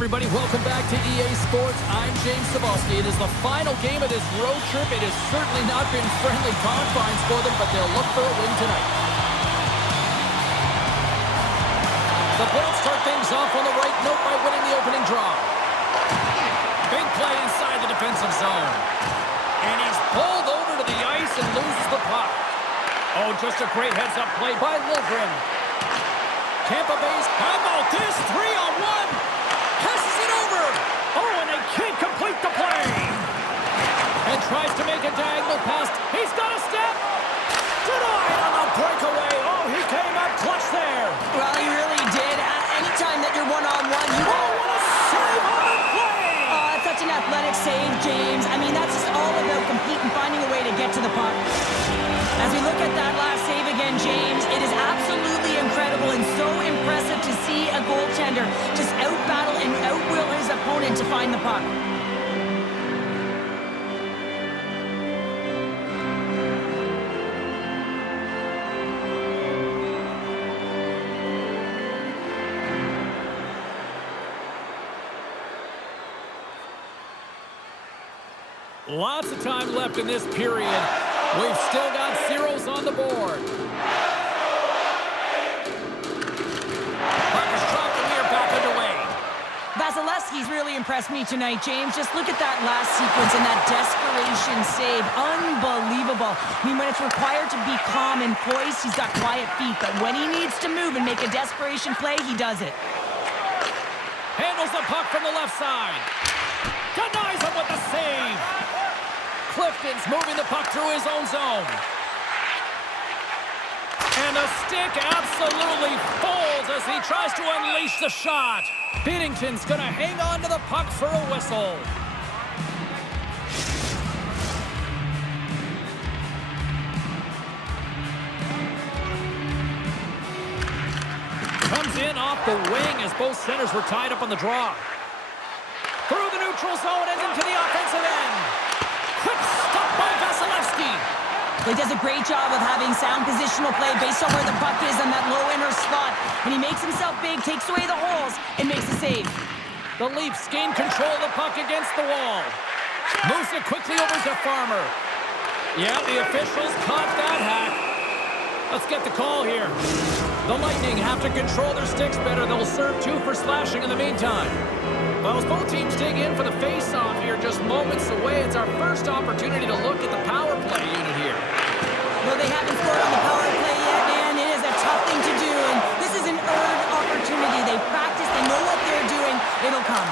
everybody. Welcome back to EA Sports. I'm James Cebulski. It is the final game of this road trip. It has certainly not been friendly confines for them, but they'll look for a win tonight. The Bulls start things off on the right note by winning the opening draw. Big play inside the defensive zone. And he's pulled over to the ice and loses the puck. Oh, just a great heads-up play by Lilgren. Tampa Bay's, how about this? 3-on-1. Passes it over. Oh, and they can't complete the play. And tries to make a diagonal pass. He's got a step. Denied on the breakaway. Oh, he came up clutch there. Well, he really did. Anytime that you're one-on-one, you... Oh, what a save on the play. Oh, it's such an athletic save, James. I mean, that's just all about competing, finding a way to get to the puck. As we look at that last save again, James, it is absolutely incredible and so impressive to see a goaltender just out-battle and out-will his opponent to find the puck. Lots of time left in this period. We've still got zeros on the board. Puck is dropped and we are back underway. Vasilevsky's really impressed me tonight, James. Just look at that last sequence and that desperation save. Unbelievable. I mean, when it's required to be calm and poised, he's got quiet feet. But when he needs to move and make a desperation play, he does it. Handles the puck from the left side. Denies him with the save. Clifton's moving the puck through his own zone. And the stick absolutely folds as he tries to unleash the shot. Binnington's going to hang on to the puck for a whistle. Comes in off the wing as both centers were tied up on the draw. Through the neutral zone and into the offensive end. Quick stop by Vasilevsky. He does a great job of having sound positional play based on where the puck is in that low inner slot. And he makes himself big, takes away the holes, and makes a save. The Leafs gain control of the puck against the wall. Moves it quickly over to Farmer. Yeah, the officials caught that hack. Let's get the call here. The Lightning have to control their sticks better. They'll serve 2 for slashing in the meantime. Well, as both teams dig in for the face-off here, just moments away, it's our first opportunity to look at the power play unit here. Well, they haven't scored on the power play yet, man. It is a tough thing to do, and this is an earned opportunity. They practice, they know what they're doing. It'll come.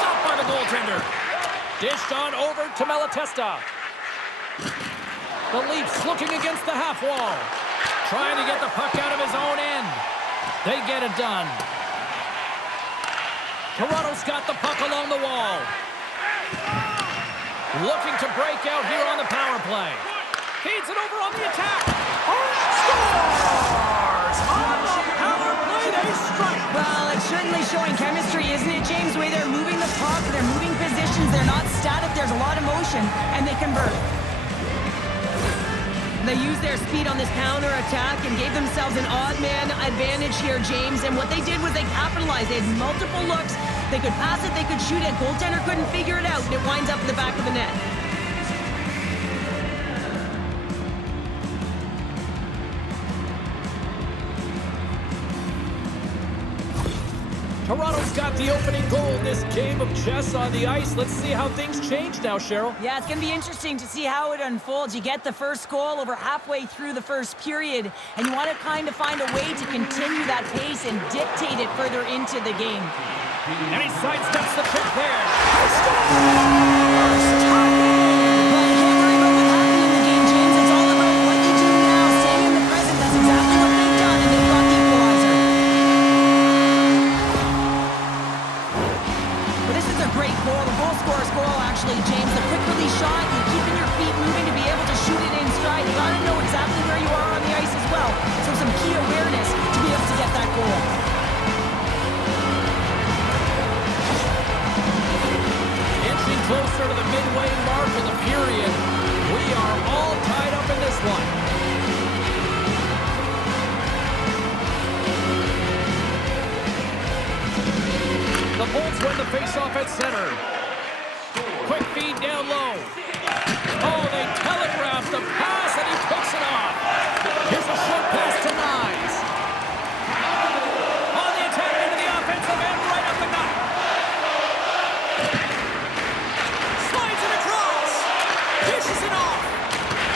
Stopped by the goaltender. Dished on over to Malatesta. The Leafs looking against the half wall. Trying to get the puck out of his own end. They get it done. Toronto's got the puck along the wall. Looking to break out here on the power play. Feeds it over on the attack. Scores! On the power play, they strike. Well, it's certainly showing chemistry, isn't it, James? The way they're moving the puck, they're moving positions, they're not static, there's a lot of motion, and they convert. They used their speed on this counter-attack and gave themselves an odd-man advantage here, James. And what they did was they capitalized. They had multiple looks. They could pass it, they could shoot it. Goaltender couldn't figure it out, and it winds up in the back of the net. Toronto's got the opening goal in this game of chess on the ice. Let's see how things change now, Cheryl. Yeah, it's going to be interesting to see how it unfolds. You get the first goal over halfway through the first period, and you want to kind of find a way to continue that pace and dictate it further into the game. And he sidesteps the pick there. He scores! Well, you can't worry about what's happening in the game, James. It's all about what you do now, staying in the present. That's exactly what they've done, and they've got the equalizer. Great goal, the goal scorer's goal actually, James. The quick release shot, you're keeping your feet moving to be able to shoot it in stride. You gotta know exactly where you are on the ice as well. So some key awareness to be able to get that goal. Inching closer to the midway mark of the period. We are all tied up in this one. The Bolts win the faceoff at center. Quick feed down low. Oh, they telegraph the pass, and he picks it off. Here's a short pass to Nyes. On the attack into the offensive end, right up the gut. Slides it across. Dishes it off.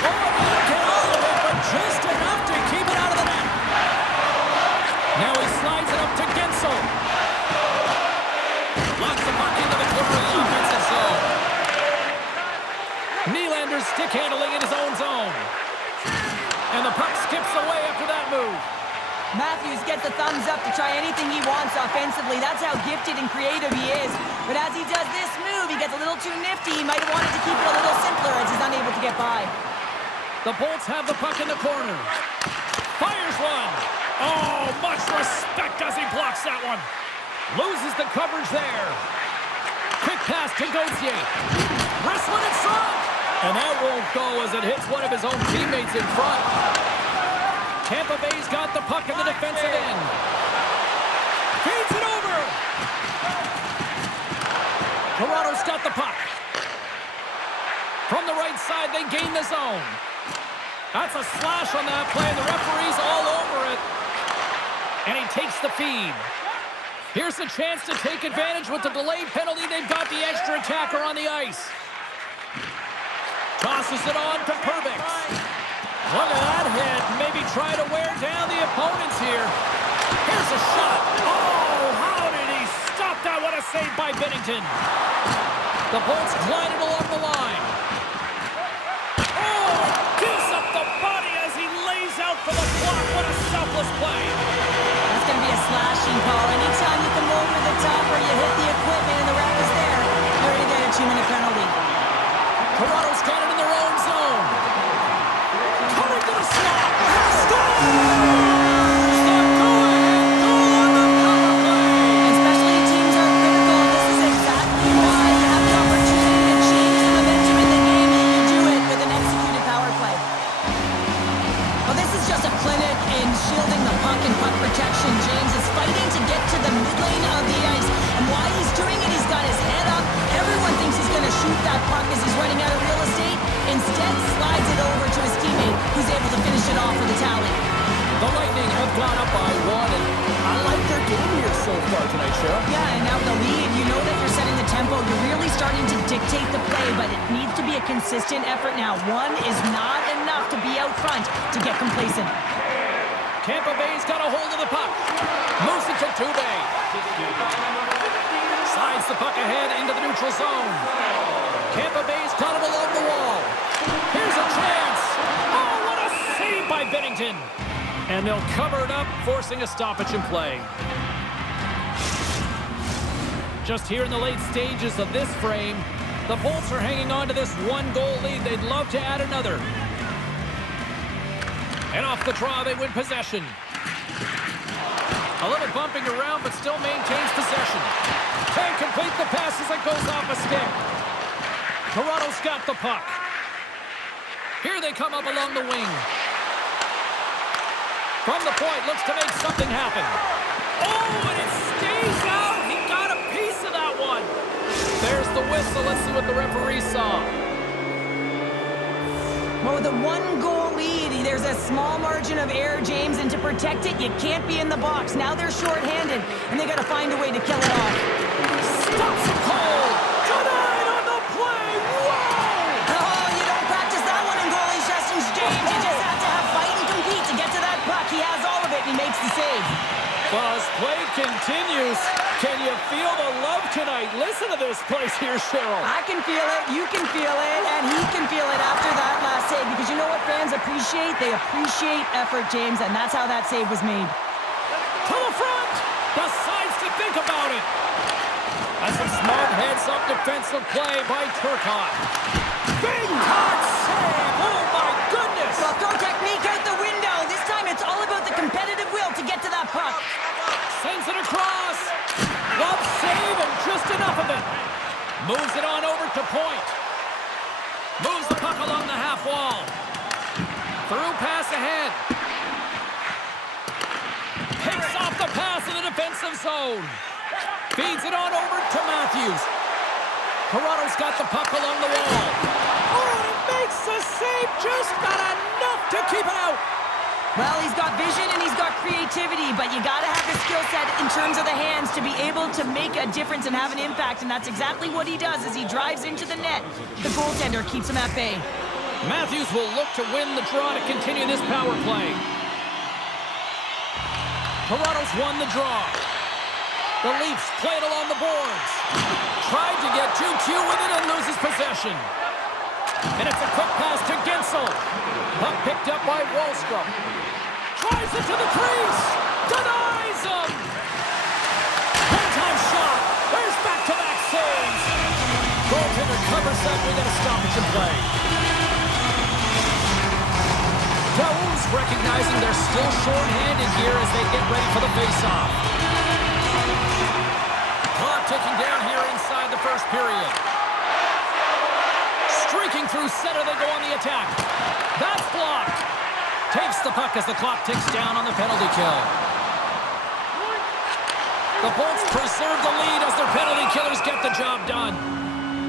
Oh, he didn't get all of it, but just enough to keep it out of the net. Now he slides it up to Gensel. Locks the puck into the corner of the offensive zone. Nylander's stick handling in his own zone. And the puck skips away after that move. Matthews gets a thumbs up to try anything he wants offensively. That's how gifted and creative he is. But as he does this move, he gets a little too nifty. He might have wanted to keep it a little simpler as he's unable to get by. The Bolts have the puck in the corner. Fires one. Oh, much respect as he blocks that one. Loses the coverage there. Quick pass to Gauthier. Wrestling in front. And that won't go as it hits one of his own teammates in front. Tampa Bay's got the puck in the defensive end. Feeds it over. Toronto's got the puck. From the right side, they gain the zone. That's a slash on that play. The referee's all over it. And he takes the feed. Here's the chance to take advantage with the delayed penalty. They've got the extra attacker on the ice. Tosses it on to Perbix. Look at that hit. Maybe try to wear down the opponents here. Here's a shot. Oh, how did he stop that? What a save by Binnington. The Bolts glided along the line. Oh, gives up the body as he lays out for the block. What a selfless play. That's going to be a slashing call. Anytime you come over the top or you hit the equipment and the ref is there, you're going to get a 2-minute penalty. Toronto's got it in their own zone. Coming to the slot. Score! And specialty teams are critical. This is exactly why you have the opportunity to change the momentum in the game, and you do it with an executed power play. Well, this is just a clinic in shielding the puck and puck protection. James is fighting to get to the mid lane of the ice. And while he's doing it, he's got his head up. Everyone thinks he's going to shoot that puck as he's running out of real estate. Instead, slides it over to his teammate, who's able to finish it off for the tally. The Lightning have gone up by 1, and I like their game here so far tonight, Sheriff. Yeah, and now the lead, you know that you're setting the tempo. You're really starting to dictate the play, but it needs to be a consistent effort now. One is not enough to be out front to get complacent. Tampa Bay's got a hold of the puck. Moves it to Dubé. Slides the puck ahead into the neutral zone. Tampa Bay's got it along the wall. Here's a chance. Oh, what a save by Binnington. And they'll cover it up, forcing a stoppage in play. Just here in the late stages of this frame, the Bolts are hanging on to this 1-goal lead. They'd love to add another. And off the draw, they win possession. A little bumping around, but still maintains possession. Can't complete the pass as it goes off a stick. Toronto's got the puck. Here they come up along the wing. From the point, looks to make something happen. Oh, and it stays out. He got a piece of that one. There's the whistle. Let's see what the referee saw. Well, with a 1-goal lead, there's a small margin of error, James, and to protect it, you can't be in the box. Now they're shorthanded, and they got to find a way to kill it off. Stops it cold. Denied on the play. Whoa! Oh, you don't practice that one in goalie sessions, James. You just have to have fight and compete to get to that puck. He has all of it, and he makes the save. Well, as play continues, can you feel the love tonight? Listen to this place here, Cheryl. I can feel it, you can feel it, and he can feel it after that last save. Because you know what fans appreciate? They appreciate effort, James, and that's how that save was made. To the front! Decides to think about it. That's a smart heads-up defensive play by Turcotte. Big hot save! Oh, my goodness! Well, throw technique out the window. This time it's all about the competitive will to get to that puck. Sends it across. Glove save and just enough of it. Moves it on over to point. Moves the puck along the half wall. Through pass ahead. Picks off the pass in the defensive zone. Feeds it on over to Matthews. Toronto's got the puck along the wall. Oh, and he makes the save. Just not enough to keep it out. Well, he's got vision and he's got creativity, but you got to have the skill set in terms of the hands to be able to make a difference and have an impact, and that's exactly what he does as he drives into the net. The goaltender keeps him at bay. Matthews will look to win the draw to continue this power play. Toronto's won the draw. The Leafs play it along the boards. Tried to get too cute with it and loses possession. And it's a quick pass to Gensel. Puck picked up by Wallstrom. Drives it to the crease. Denies him. One-time shot. There's back-to-back saves. Goaltender covers up. We got a stoppage in play. Devils recognizing they're still short-handed here as they get ready for the face-off. Clock ticking down here inside the first period. Streaking through center, they go on the attack. That's blocked. Takes the puck as the clock ticks down on the penalty kill. The Bolts preserve the lead as their penalty killers get the job done.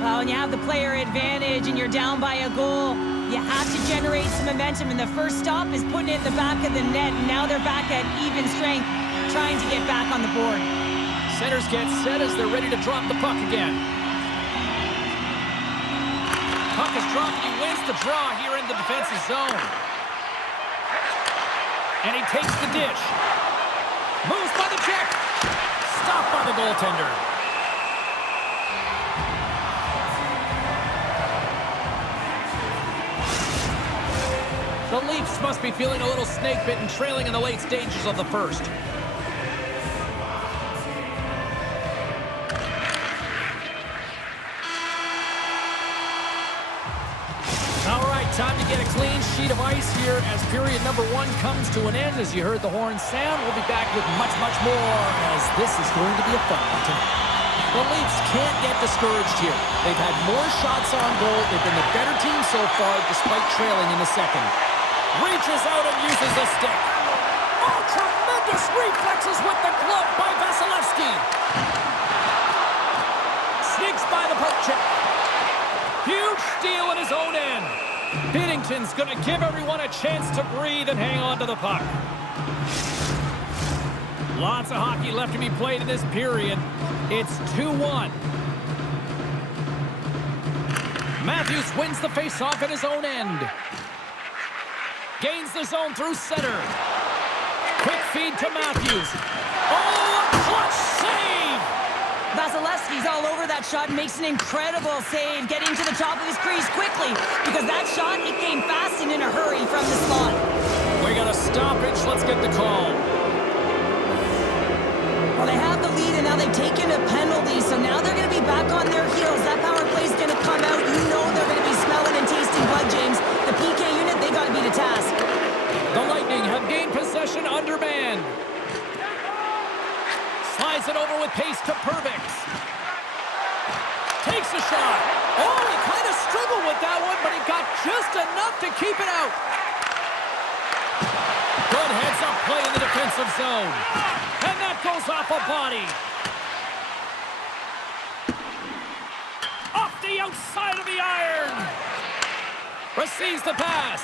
Well, when you have the player advantage and you're down by a goal, you have to generate some momentum, and the first stop is putting it in the back of the net, and now they're back at even strength, trying to get back on the board. Centers get set as they're ready to drop the puck again. Puck is dropped, and he wins the draw here in the defensive zone. And he takes the dish. Moves by the check. Stopped by the goaltender. The Leafs must be feeling a little snake-bitten, trailing in the late stages of the first. All right, time to get a clean sheet of ice here as period number 1 comes to an end. As you heard the horn sound, we'll be back with much, much more as this is going to be a fun one tonight. The Leafs can't get discouraged here. They've had more shots on goal. They've been the better team so far despite trailing in the second. Reaches out and uses the stick. Oh, tremendous reflexes with the glove by Vasilevsky. Sneaks by the poke check. Huge steal at his own end. Binnington's going to give everyone a chance to breathe and hang on to the puck. Lots of hockey left to be played in this period. It's 2-1. Matthews wins the faceoff at his own end. Gains the zone through center. Quick feed to Matthews. Oh, a clutch save! Vasilevsky's all over that shot and makes an incredible save, getting to the top of his crease quickly, because that shot, it came fast and in a hurry from the slot. We got a stoppage. Let's get the call. Well, they have the lead, and now they've taken a penalty, so now they're going to be back on their heels. That power play is going to come out. You know they're going to be smelling and tasting blood, James. The PK unit, they got to be the task. The Lightning have gained possession under man. Slides it over with pace to Perbix. Takes a shot. Oh, he kind of struggled with that one, but he got just enough to keep it out. Good heads-up play in the defensive zone. And that goes off a body. Off the outside of the iron. Receives the pass.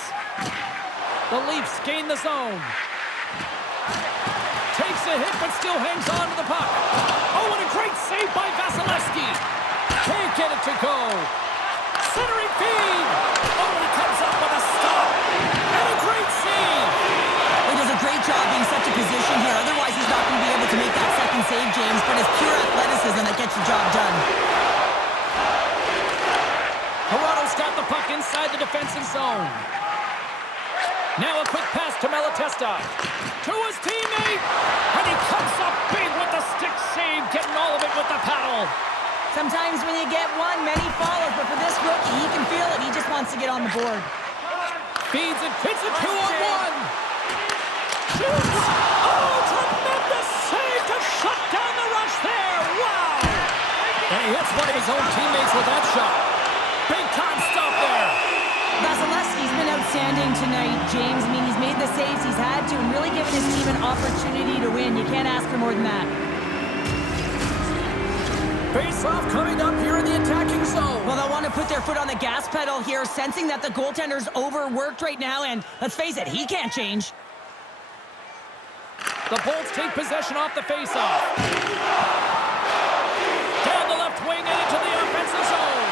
The Leafs gain the zone. Takes a hit, but still hangs on to the puck. Oh, and a great save by Vasilevsky. Can't get it to go. Centering feed. Oh, and he comes up with a stop. And a great save. He does a great job being such a position here. Otherwise, he's not going to be able to make that second save, James. But it's pure athleticism that gets the job done. Toronto's got the puck inside the defensive zone. Now a quick pass to Malatesta. To his teammate. And he comes up big with the stick save, getting all of it with the paddle. Sometimes when you get one, many follow. But for this rookie, he can feel it. He just wants to get on the board. Feeds it, hits a 2-on-1. Shoots. Oh, tremendous save to shut down the rush there. Wow. And he hits one of his own teammates with that shot. Big time stop there. Vasilevsky's been outstanding tonight, James. I mean, he's made the saves he's had to and really given his team an opportunity to win. You can't ask for more than that. Face-off coming up here in the attacking zone. Well, they'll want to put their foot on the gas pedal here, sensing that the goaltender's overworked right now, and let's face it, he can't change. The Bolts take possession off the face-off. Down the left wing and into the offensive zone.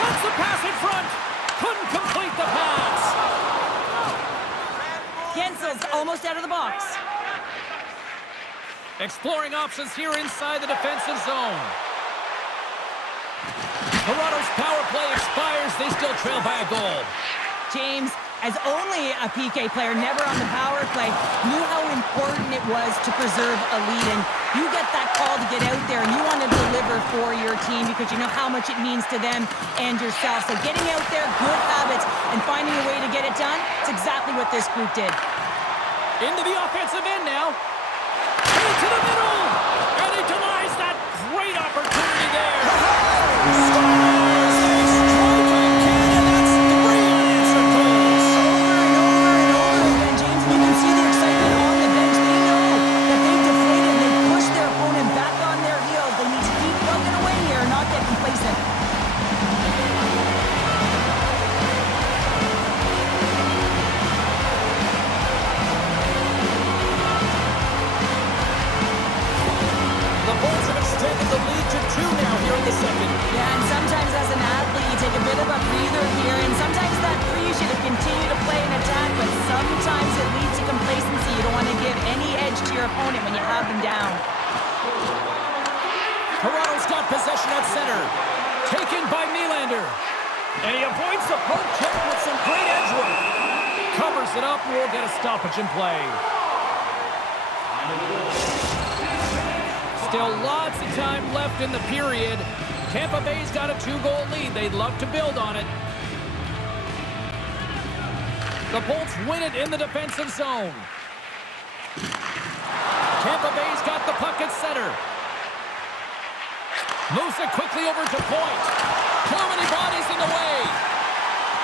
Sends the pass in front. Couldn't complete the pass. Gensel's almost out of the box. Exploring options here inside the defensive zone. Toronto's power play expires. They still trail by a goal. James, as only a PK player, never on the power play, knew how important it was to preserve a lead. And you get that call to get out there, and you want to deliver for your team because you know how much it means to them and yourself. So getting out there, good habits, and finding a way to get it done, it's exactly what this group did. Into the offensive end now. Into the middle. And he denies that great opportunity there. Scores! They strike again, and that's 3 unanswered goals. Over and over and over again, James. And you can see the excitement on the bench. They know that they've deflated and they've pushed their opponent back on their heels. They need to keep plugging away here and not get complacent. Extended the lead to 2 now here in the second. Yeah, and sometimes as an athlete, you take a bit of a breather here, and sometimes that frees you to continue to play an attack, but sometimes it leads to complacency. You don't want to give any edge to your opponent when you have them down. Toronto's got possession at center. Taken by Nylander. And he avoids the poke check with some great edge work. Covers it up, and we'll get a stoppage in play. Still lots of time left in the period. Tampa Bay's got a 2-goal lead. They'd love to build on it. The Bolts win it in the defensive zone. Tampa Bay's got the puck at center. Moves it quickly over to point. Too many bodies in the way.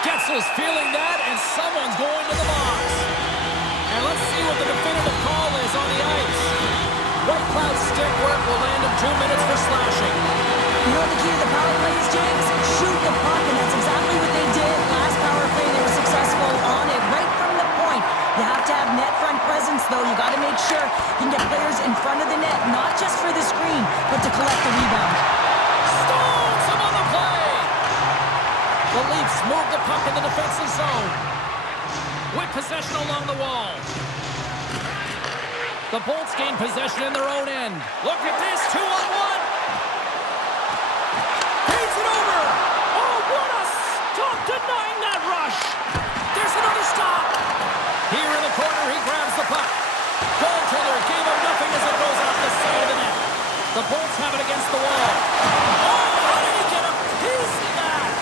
Getzel's feeling that, and someone's going to the box. And let's see what the definitive call is on the ice. White Cloud's stick work will land him 2 minutes for slashing. You know what the key to the power play is, James? Shoot the puck, and that's exactly what they did. Last power play, they were successful on it right from the point. You have to have net front presence, though. You got to make sure you can get players in front of the net, not just for the screen, but to collect the rebound. Stones him on the play! The Leafs move the puck in the defensive zone. With possession along the wall. The Bolts gain possession in their own end. Look at this, 2-on-1. Feeds it over. Oh, what a stop denying that rush. There's another stop. Here in the corner, he grabs the puck. Goaltender gave him nothing as it goes off the side of the net. The Bolts have it against the wall. Oh, how did he get a piece of that?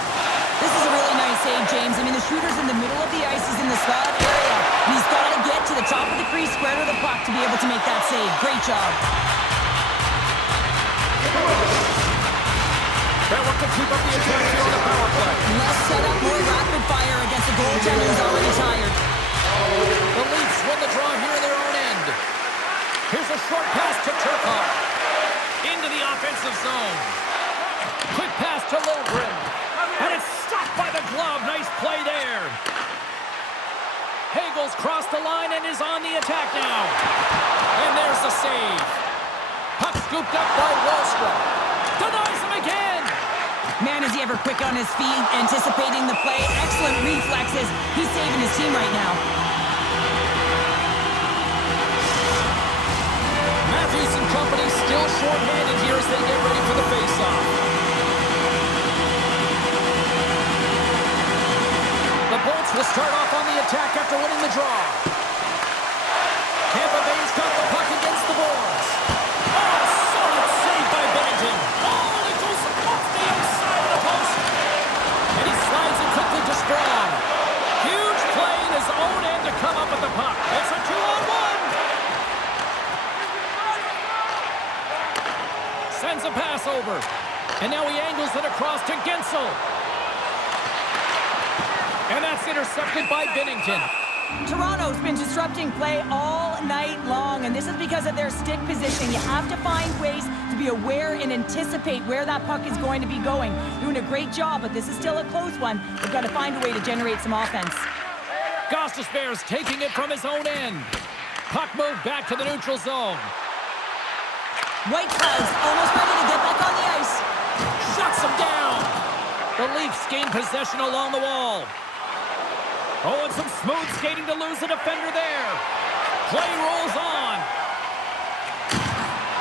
This is a really nice save, James. I mean, the shooter's in the middle of the ice. He's in the slot area. And he's got to get to the top of the crease, square to the puck to be able to make that save. Great job. They'll look to keep up the attack here on the power play. Let's set up more rapid fire against a goaltender who's already tired. The Leafs win the draw here in their own end. Here's a short pass to Turcotte. Into the offensive zone. Quick pass to Lilgren. And it's stopped by the glove. Nice play there. Hagel's crossed the line and is on the attack now. And there's the save. Puck scooped up by Wallstrom. Denies him again. Man, is he ever quick on his feet, anticipating the play. Excellent reflexes. He's saving his team right now. Matthews and company still short-handed here as they get ready for the face-off. The Bolts will start off on the attack after winning the draw. Tampa Bay's got the puck against the boards. Oh, solid save by Bennington. Oh, it goes off the outside of the post. And he slides it quickly to Strong. Huge play in his own end to come up with the puck. It's a 2-on-1. Sends a pass over. And now he angles it across to Gensel. And that's intercepted by Bennington. Toronto's been disrupting play all night long, and this is because of their stick position. You have to find ways to be aware and anticipate where that puck is going to be going. Doing a great job, but this is still a close one. They've got to find a way to generate some offense. Gostisbehere's taking it from his own end. Puck moved back to the neutral zone. Whitecloud's almost ready to get back on the ice. Shuts him down. The Leafs gain possession along the wall. Oh, and some smooth skating to lose the defender there. Play rolls on.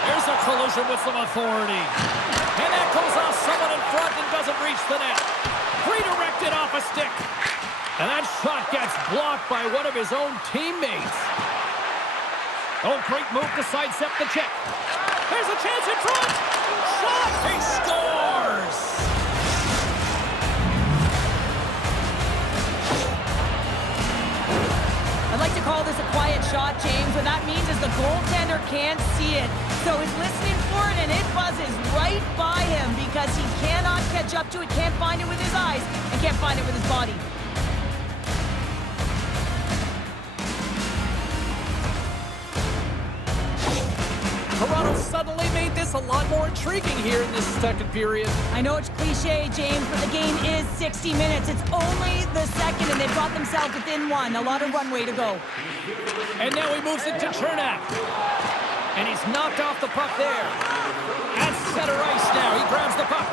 There's a collision with some authority. And that goes off someone in front and doesn't reach the net. Redirected off a stick. And that shot gets blocked by one of his own teammates. Oh, great move to sidestep the check. There's a chance in front. Shot. He scores. I'd like to call this a quiet shot, James. What that means is the goaltender can't see it. So he's listening for it, and it buzzes right by him because he cannot catch up to it, can't find it with his eyes, and can't find it with his body. Toronto suddenly made this a lot more intriguing here in this second period. I know it's cliche, James, but the game is 60 minutes. It's only the second, and they've got themselves within one. A lot of runway to go. And now he moves it to Chernak. And he's knocked off the puck there. At center ice now. He grabs the puck.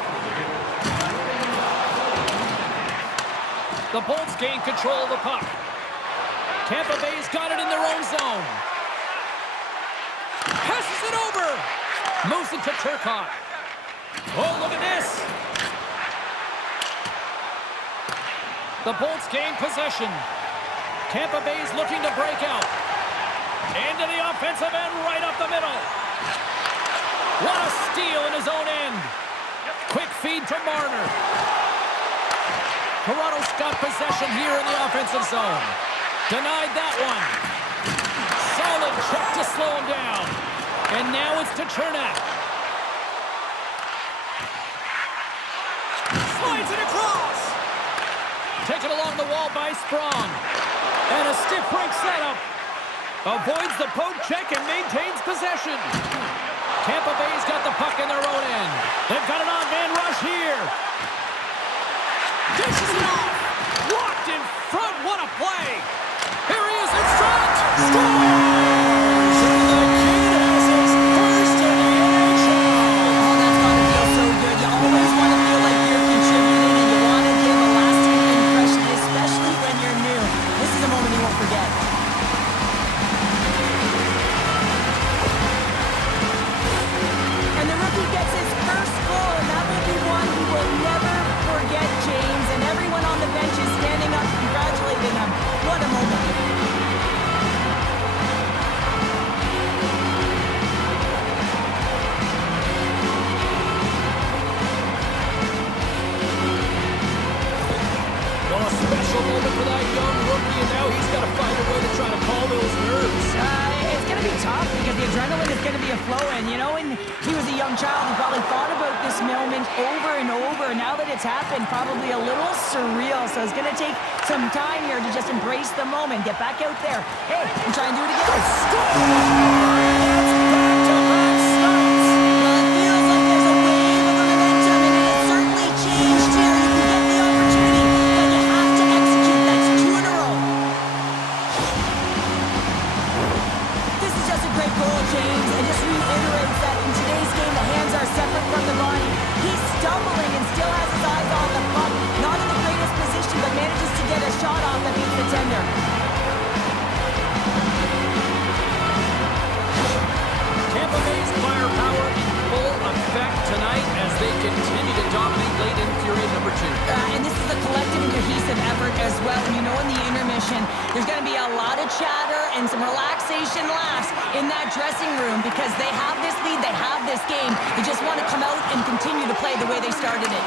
The Bolts gain control of the puck. Tampa Bay's got it in their own zone. Passes it over. Moves it to Turcotte. Oh, look at this. The Bolts gain possession. Tampa Bay's looking to break out. Into the offensive end, right up the middle. What a steal in his own end. Quick feed to Marner. Toronto's got possession here in the offensive zone. Denied that one. Solid check to slow him down. And now it's to Chernak. Slides it across. Taken along the wall by Sprong. And a stiff break setup. Avoids the poke check and maintains possession. Tampa Bay's got the puck in their own end. They've got it on Van Rush here. Dishes it off. Walked in front. What a play. Here he is in front. Scores! And the kid has his first in the NHL. Oh, that's got to feel so good. You always want to feel like you're contributing, and you want to give a lasting impression, especially when you're new. This is a moment you won't forget. And the rookie gets his first goal, and that will be one he will never forget, James. And everyone on the bench is standing up, congratulating him. What a moment. Well, a special moment for that young rookie, and now he's got to find a way to try to calm those nerves. It's going to be tough because the adrenaline is going to be a-flowing. You know, when he was a young child, he probably thought about this moment over and over. Now that it's happened, probably a little surreal. So it's going to take some time here to just embrace the moment. Get back out there. Hey, and try and do it again. It's back-to-back stops. Well, it feels like there's a wave of momentum, and it has certainly changed here. You can get the opportunity, but you have to execute. That's 2 in a row. This is just a great goal, James. It just reiterates that in today's game, the hands are separate from the body. He's stumbling and still has his eyes on the puck. Not in the greatest position, but manages to get a shot off that beats the tender. Tampa Bay's firepower in full effect tonight as they continue to dominate late in period number 2. And this is a collective and cohesive effort as well. And you know, in the intermission, there's going to be a lot of chatter and some relaxation laughs in that dressing room because they have this lead, they have this game. They just want to come out and continue to play the way they started it.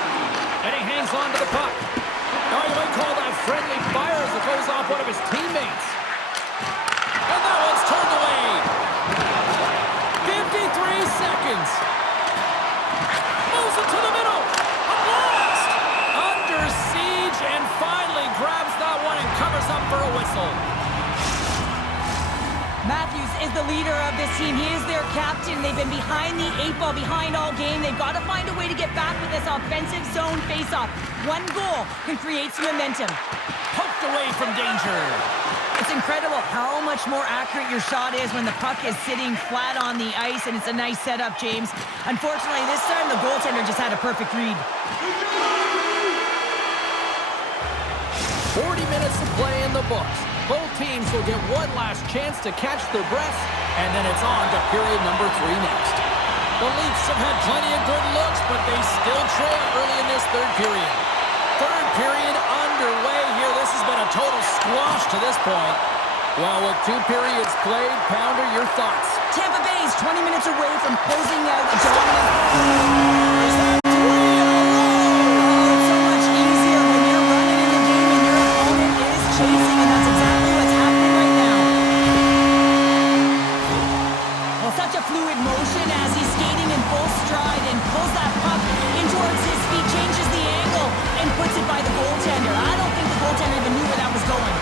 And he hangs on to the puck. Now you might call that friendly fire as it goes off one of his teammates. And that one's turned away. 53 seconds. Moves it to the middle. A blast. Under siege and finally grabs that one and covers up for a whistle. team. He is their captain. They've been behind the 8 ball, behind all game. They've got to find a way to get back with this offensive zone faceoff. One goal can create some momentum. Poked away from danger. It's incredible how much more accurate your shot is when the puck is sitting flat on the ice, and it's a nice setup, James. Unfortunately, this time the goaltender just had a perfect read. 40 minutes of play in the books. Both teams will get one last chance to catch their breaths, and then it's on to period number 3 next. The Leafs have had plenty of good looks, but they still trail early in this third period. Third period underway here. This has been a total squash to this point. Well, with 2 periods played, Pounder, your thoughts? Tampa Bay is 20 minutes away from closing out a dominant... fluid motion as he's skating in full stride and pulls that puck in towards his feet, changes the angle, and puts it by the goaltender. I don't think the goaltender even knew where that was going.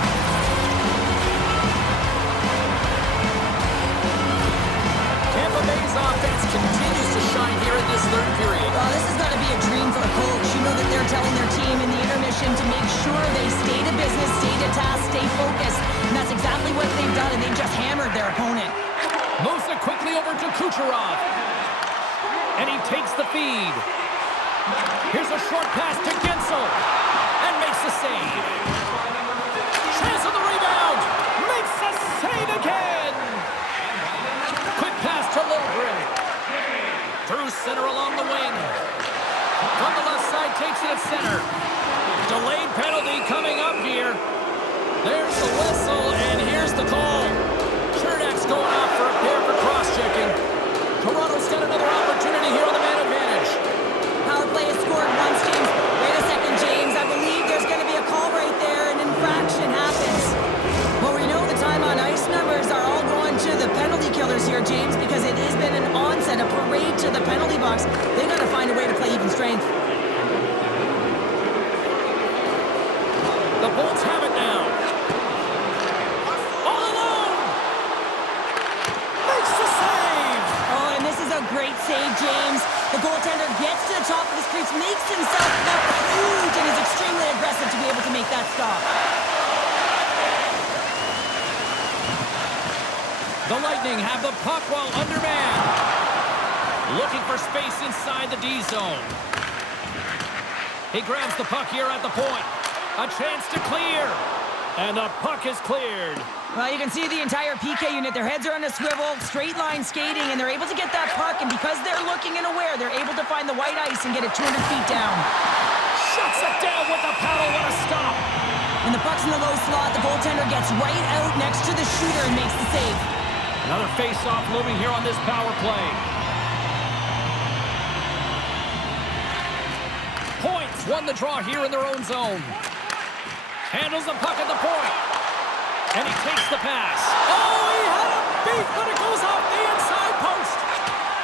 Tampa Bay's offense continues to shine here in this third period. Well, this has got to be a dream for a coach. You know that they're telling their team in the intermission to make sure they stay to business, stay to task, stay focused. And that's exactly what they've done, and they've just hammered their opponent. Moves it quickly over to Kucherov. And he takes the feed. Here's a short pass to Gensel. And makes the save. Chance on the rebound. Makes the save again. Quick pass to Lindgren. Through center along the wing. From the left side, takes it at center. Delayed penalty coming up here. There's the whistle, and here's the call. Chernak's going off for a pair for cross-checking. Toronto's got another opportunity here on the man advantage. Power play has scored once, James. Wait a second, James. I believe there's going to be a call right there. An infraction happens. Well, we know the time on ice numbers are all going to the penalty killers here, James, because it has been an onset, a parade to the penalty box. They've got to find a way to play even strength. The Bolts have it now. Great save, James. The goaltender gets to the top of his crease, makes himself look huge, and is extremely aggressive to be able to make that stop. The Lightning have the puck while undermanned. Looking for space inside the D zone. He grabs the puck here at the point. A chance to clear. And the puck is cleared. Well, you can see the entire PK unit. Their heads are on a swivel, straight line skating, and they're able to get that puck. And because they're looking and aware, they're able to find the white ice and get it 200 feet down. Shuts it down with the paddle. What a stop. When the puck's in the low slot, the goaltender gets right out next to the shooter and makes the save. Another face-off looming here on this power play. Points won the draw here in their own zone. Handles the puck at the point. And he takes the pass. Oh, he had a beat, but it goes off the inside post.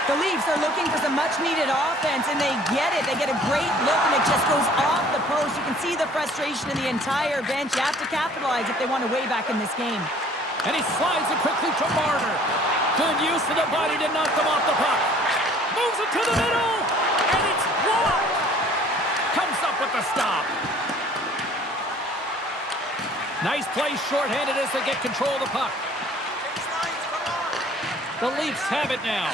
The Leafs are looking for some much-needed offense, and they get it. They get a great look, and it just goes off the post. You can see the frustration in the entire bench. You have to capitalize if they want to way back in this game. And he slides it quickly to Marner. Good use of the body to knock them off the puck. Moves it to the middle, and it's blocked. Comes up with the stop. Nice play shorthanded as they get control of the puck. The Leafs have it now.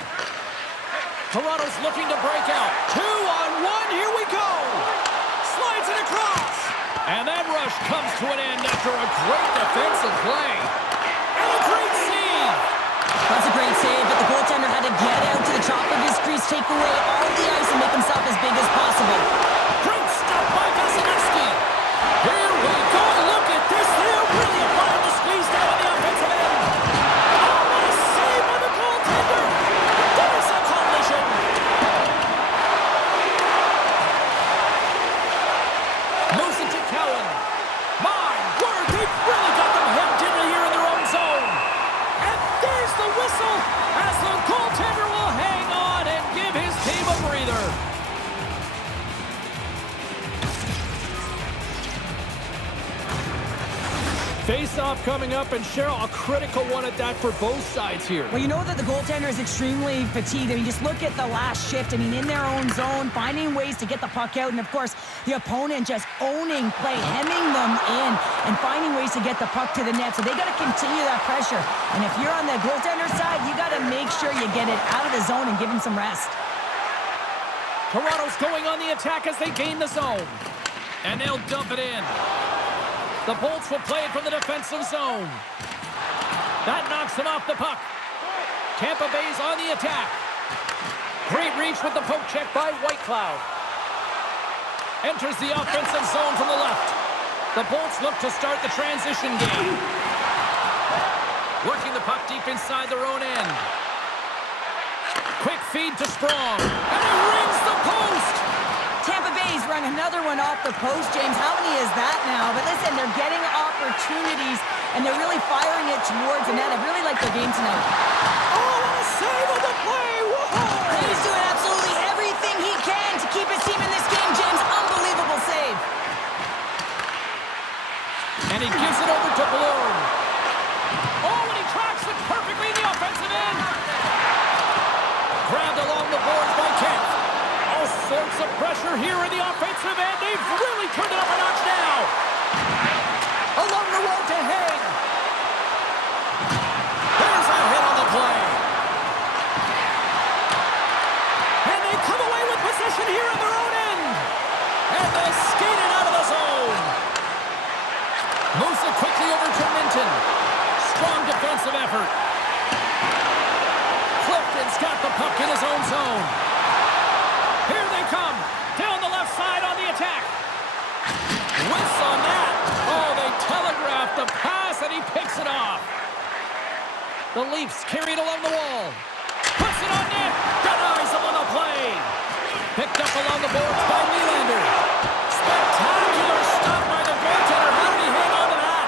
Toronto's looking to break out. 2-on-1, here we go. Slides it across. And that rush comes to an end after a great defensive play. And a great save. That's a great save, but the goaltender had to get out to the top of his crease, take away all the ice, and make himself as big as possible. Great stop by Vasilevsky. Here we go. Look at this. They're really applying the squeeze down on the offensive end. Oh, what a save by the goaltender. There's a collision. Moves it to Cowan. My word, they've really got them hemmed in here in their own zone. And there's the whistle as the goaltender will hang on and give his team a breather. Face-off coming up, and Cheryl, a critical one at that for both sides here. Well, you know that the goaltender is extremely fatigued. I mean, just look at the last shift. I mean, in their own zone, finding ways to get the puck out, and of course, the opponent just owning play, hemming them in, and finding ways to get the puck to the net. So they got to continue that pressure. And if you're on the goaltender side, you got to make sure you get it out of the zone and give him some rest. Toronto's going on the attack as they gain the zone. And they'll dump it in. The Bolts will play it from the defensive zone. That knocks them off the puck. Tampa Bay's on the attack. Great reach with the poke check by Whitecloud. Enters the offensive zone from the left. The Bolts look to start the transition game. Working the puck deep inside their own end. Quick feed to Strong. And he rings the post! Tampa Bay's run another one off the post, James. How many is that now? But listen, they're getting opportunities, and they're really firing it towards the net. I really like their game tonight. Oh, what a save of the play! Whoa! He's doing absolutely everything he can to keep his team in this game, James. Unbelievable save. And he gives it over to Bloom. Oh, and he tracks it perfectly in the offensive end. Grabbed along the boards by Kent. All sorts of pressure here in the offensive end. They've really turned it up a notch now. Along the wall to Haig. There's a hit on the play. And they come away with possession here in their own end. And they skate it out of the zone. Moves it quickly over to Minton. Strong defensive effort. Clifton's got the puck in his own zone. Here they come. Down the left side on the attack. Whiffs on that. Oh, they telegraphed the pass, and he picks it off. The Leafs carry it along the wall. Puts it on net. Denies him on the play. Picked up along the boards by Nylander. Spectacular stop by the goaltender. How did he hang on to that?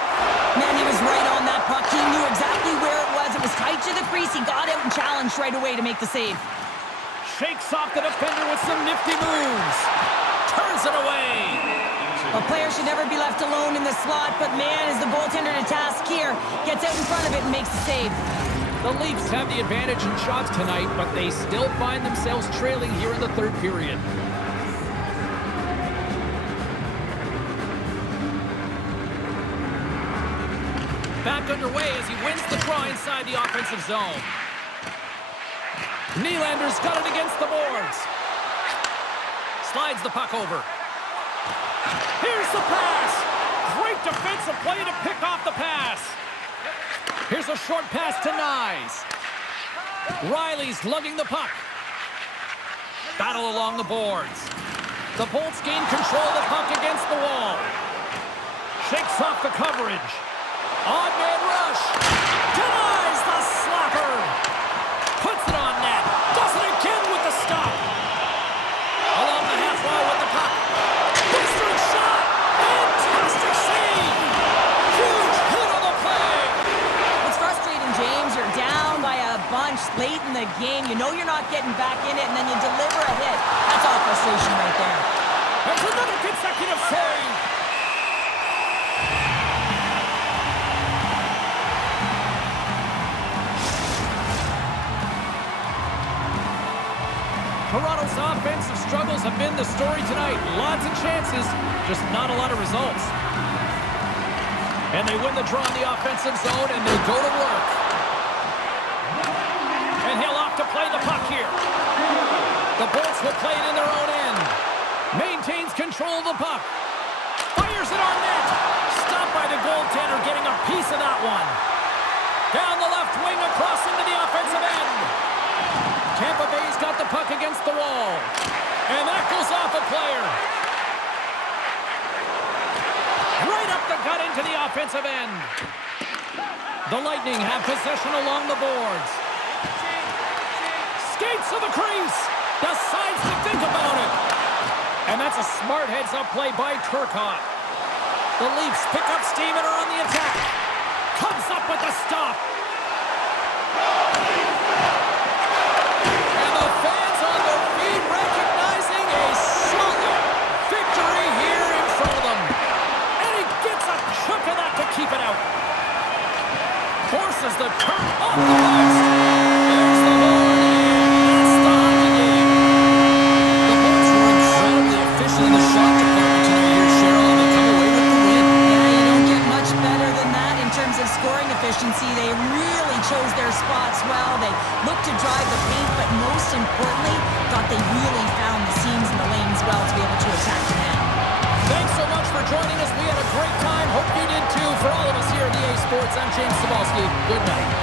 Man, he was right on that puck. He knew exactly where it was. It was tight to the crease. He got out and challenged right away to make the save. Shakes off the defender with some nifty moves. Turns it away. A player should never be left alone in the slot, but man, is the goaltender to task here. Gets out in front of it and makes the save. The Leafs have the advantage in shots tonight, but they still find themselves trailing here in the third period. Back underway as he wins the draw inside the offensive zone. Nylander's got it against the boards. Slides the puck over. Here's the pass. Great defensive play to pick off the pass. Here's a short pass to Nyes. Riley's lugging the puck. Battle along the boards. The Bolts gain control of the puck against the wall. Shakes off the coverage. Odd man rush. Denies the slapper. Puts it on net. Does it again with the stop. Along the half wall with the puck. Bistron shot. Fantastic save. Huge hit on the play. It's frustrating, James. You're down by a bunch late in the game. You know you're not getting back in it, and then you deliver a hit. That's all frustration right there. There's another consecutive save. Toronto's offensive struggles have been the story tonight. Lots of chances, just not a lot of results. And they win the draw in the offensive zone, and they go to work. And he'll off to play the puck here. The Bolts will play it in their own end. Maintains control of the puck. Fires it on net. Stopped by the goaltender, getting a piece of that one. Down the left wing across into the offensive end. Tampa Bay's got the puck against the wall. And that goes off a player. Right up the gut into the offensive end. The Lightning have possession along the boards. Skates to the crease. Decides to think about it. And that's a smart heads-up play by Turcotte. The Leafs pick up steam and are on the attack. Comes up with the stop. And the fans on their feet recognizing a solid victory here in front of them. And he gets a chunk of that to keep it out. shot department tonight here, Cheryl, and they come away with the win. Yeah, you don't get much better than that in terms of scoring efficiency. They really chose their spots well. They looked to drive the paint, but most importantly, thought they really found the seams and the lanes well to be able to attack the net. Thanks so much for joining us. We had a great time. Hope you did too. For all of us here at EA Sports, I'm James Cebulski. Good night.